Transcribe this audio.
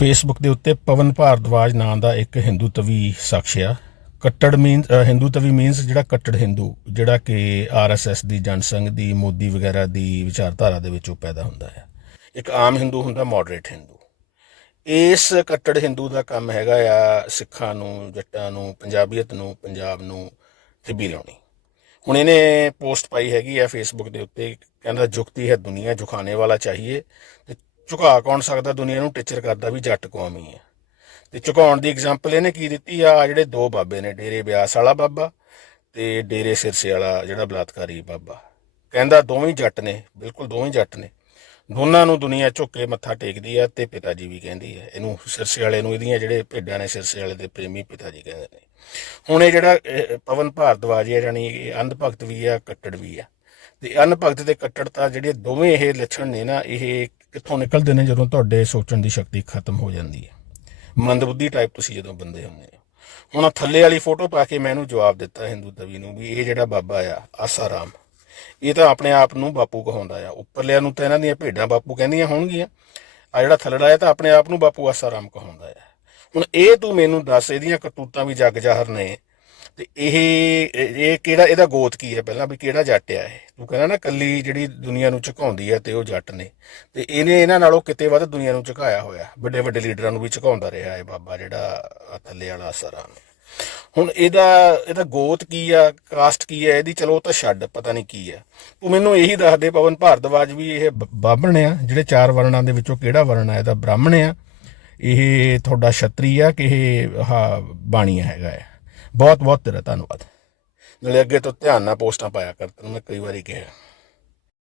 Facebook ਦੇ ਉੱਤੇ ਪਵਨ ਭਾਰਦਵਾਜ ਨਾਂ ਦਾ ਇੱਕ ਹਿੰਦੂ ਤਵੀ ਸ਼ਖਸ ਆ ਕੱਟੜ ਮੀਨ ਹਿੰਦੂ ਤਵੀ ਮੀਨਸ ਜਿਹੜਾ ਕੱਟੜ ਹਿੰਦੂ ਜਿਹੜਾ ਕਿ ਆਰਐਸਐਸ ਦੀ ਜਨਸੰਘ ਦੀ, ਮੋਦੀ ਵਗੈਰਾ ਦੀ ਵਿਚਾਰਧਾਰਾ ਦੇ ਵਿੱਚੋਂ ਪੈਦਾ ਹੁੰਦਾ ਹੈ। ਇੱਕ ਆਮ ਹਿੰਦੂ ਹੁੰਦਾ ਮੋਡਰੇਟ ਹਿੰਦੂ ਇਸ ਕੱਟੜ ਹਿੰਦੂ ਦਾ ਕੰਮ ਹੈਗਾ ਆ ਸਿੱਖਾਂ ਨੂੰ, ਜੱਟਾਂ ਨੂੰ, ਪੰਜਾਬੀਅਤ ਨੂੰ, ਪੰਜਾਬ ਨੂੰ ਠਿੱਬੀ ਲਾਉਣੀ। ਹੁਣ ਇਹਨੇ ਪੋਸਟ ਪਾਈ ਹੈਗੀ ਆ ਫੇਸਬੁੱਕ ਦੇ ਉੱਤੇ, ਕਹਿੰਦਾ ਜੁਗਤੀ ਹੈ ਦੁਨੀਆ ਜੁਖਾਣੇ ਵਾਲਾ ਚਾਹੀਏ। ਤੇ ਝੁਕਾ ਕੌਣ ਸਕਦਾ ਦੁਨੀਆ ਨੂੰ ਟੀਚਰ ਕਰਦਾ ਵੀ ਜੱਟ ਕੌਮੀ ਹੈ ਤੇ ਝੁਕਾਉਣ ਦੀ ਐਗਜ਼ਾਮਪਲ ਇਹਨੇ ਕੀ ਦਿੱਤੀ ਆ? ਆਹ ਜਿਹੜੇ ਦੋ ਬਾਬੇ ਨੇ, ਡੇਰੇ ਬਿਆਸ ਵਾਲਾ ਬਾਬਾ ਤੇ ਡੇਰੇ ਸਿਰਸੇ ਵਾਲਾ ਜਿਹੜਾ ਬਲਾਤਕਾਰੀ ਬਾਬਾ। ਕਹਿੰਦਾ ਦੋਵੇਂ ਜੱਟ ਨੇ, ਬਿਲਕੁਲ ਦੋਵੇਂ ਜੱਟ ਨੇ। ਦੋਨਾਂ ਨੂੰ ਦੁਨੀਆ ਝੁੱਕ ਕੇ ਮੱਥਾ ਟੇਕਦੀ ਆ ਤੇ ਪਿਤਾ ਜੀ ਵੀ ਕਹਿੰਦੀ ਹੈ ਇਹਨੂੰ ਸਿਰਸੇ ਵਾਲੇ ਨੂੰ, ਇਹਦੀਆਂ ਜਿਹੜੇ ਭੇਡਾਂ ਨੇ ਸਿਰਸੇ ਵਾਲੇ ਦੇ ਪ੍ਰੇਮੀ ਪਿਤਾ ਜੀ ਕਹਿੰਦੇ ਨੇ। ਹੁਣ ਇਹ ਜਿਹੜਾ ਪਵਨ ਭਾਰਦਵਾਜ ਆ ਜਾਨੀ ਇਹ ਅੰਧ ਭਗਤ ਵੀ ਆ, ਕੱਟੜ ਵੀ ਆ। ਤੇ ਅੰਧ ਭਗਤ ਤੇ ਕੱਟੜਤਾ ਜਿਹੜੇ ਦੋਵੇਂ ਇਹ ਲੱਛਣ ਨੇ ਨਾ, ਇਹ ਕਿੱਥੋਂ ਨਿਕਲਦੇ ਨੇ ਜਦੋਂ ਤੁਹਾਡੇ ਸੋਚਣ ਦੀ ਸ਼ਕਤੀ ਖਤਮ ਹੋ ਜਾਂਦੀ ਹੈ। ਮੰਦਬੁੱਧੀ ਟਾਈਪ ਤੁਸੀਂ ਜਦੋਂ ਬੰਦੇ ਹੁੰਦੇ ਹੋ। ਹੁਣ ਆਹ ਥੱਲੇ ਵਾਲੀ ਫੋਟੋ ਪਾ ਕੇ ਮੈਂ ਇਹਨੂੰ ਜਵਾਬ ਦਿੱਤਾ ਹਿੰਦੂ ਦਵੀ ਨੂੰ ਵੀ ਇਹ ਜਿਹੜਾ ਬਾਬਾ ਆ ਆਸਾਰਾਮ ਇਹ ਤਾਂ ਆਪਣੇ ਆਪ ਨੂੰ ਬਾਪੂ ਕਹਾਉਂਦਾ ਆ। ਉੱਪਰਲਿਆਂ ਨੂੰ ਤਾਂ ਇਹਨਾਂ ਦੀਆਂ ਭੇਡਾਂ ਬਾਪੂ ਕਹਿੰਦੀਆਂ ਹੋਣਗੀਆਂ। ਆ ਜਿਹੜਾ ਥੱਲੜਾ ਆ ਤਾਂ ਆਪਣੇ ਆਪ ਨੂੰ ਬਾਪੂ ਆਸਾਰਾਮ ਕਹਾਉਂਦਾ ਆ। ਹੁਣ ਇਹ ਤੂੰ ਮੈਨੂੰ ਦੱਸ, ਇਹਦੀਆਂ ਕਰਤੂਤਾਂ ਵੀ ਜੱਗ ਜ਼ਾਹਰ ਨੇ। ਤੇ ਇਹ ਇਹ ਕਿਹੜਾ, ਇਹਦਾ ਗੋਤ ਕੀ ਹੈ ਪਹਿਲਾਂ ਵੀ ਕਿਹੜਾ ਜੱਟ ਆ ਇਹ? ਤੂੰ ਕਹਿੰਦਾ ਨਾ ਕੱਲੀ ਜਿਹੜੀ ਦੁਨੀਆ ਨੂੰ ਝੁਕਾਉਂਦੀ ਹੈ ਤੇ ਉਹ ਜੱਟ ਨੇ। ਤੇ ਇਹਨੇ ਇਹਨਾਂ ਨਾਲੋਂ ਕਿਤੇ ਵੱਧ ਦੁਨੀਆ ਨੂੰ ਝੁਕਾਇਆ ਹੋਇਆ। ਵੱਡੇ ਵੱਡੇ ਲੀਡਰਾਂ ਨੂੰ ਵੀ ਝੁਕਾਉਂਦਾ ਰਿਹਾ ਇਹ ਬਾਬਾ ਜਿਹੜਾ ਥੱਲੇ ਵਾਲਾ ਆਸਾਰਾਮ ਹੁਣ ਇਹਦਾ ਇਹਦਾ ਗੋਤ ਕੀ ਆ, ਕਾਸਟ ਕੀ ਆ, ਇਹਦੀ ਚਲੋ ਉਹ ਤਾਂ ਛੱਡ, ਪਤਾ ਨਹੀਂ ਕੀ ਆ। ਤੂੰ ਮੈਨੂੰ ਇਹੀ ਦੱਸ ਦੇ, ਪਵਨ ਭਾਰਦਵਾਜ ਵੀ ਇਹ ਬਾਹਮਣ ਆ, ਜਿਹੜੇ ਚਾਰ ਵਰਣਾਂ ਦੇ ਵਿੱਚੋਂ ਕਿਹੜਾ ਵਰਣ ਆ, ਇਹਦਾ ਬ੍ਰਾਹਮਣ ਆ। ਇਹ ਤੁਹਾਡਾ ਛਤਰੀ ਆ ਕਿ ਇਹ ਆਹ ਬਾਣੀਆ ਹੈਗਾ ਆ। ਬਹੁਤ ਬਹੁਤ ਤੇਰਾ ਧੰਨਵਾਦ। ਨਾਲੇ ਅੱਗੇ ਤੋਂ ਧਿਆਨ ਨਾਲ ਪੋਸਟਾਂ ਪਾਇਆ ਕਰ, ਤੈਨੂੰ ਮੈਂ ਕਈ ਵਾਰੀ ਕਿਹਾ।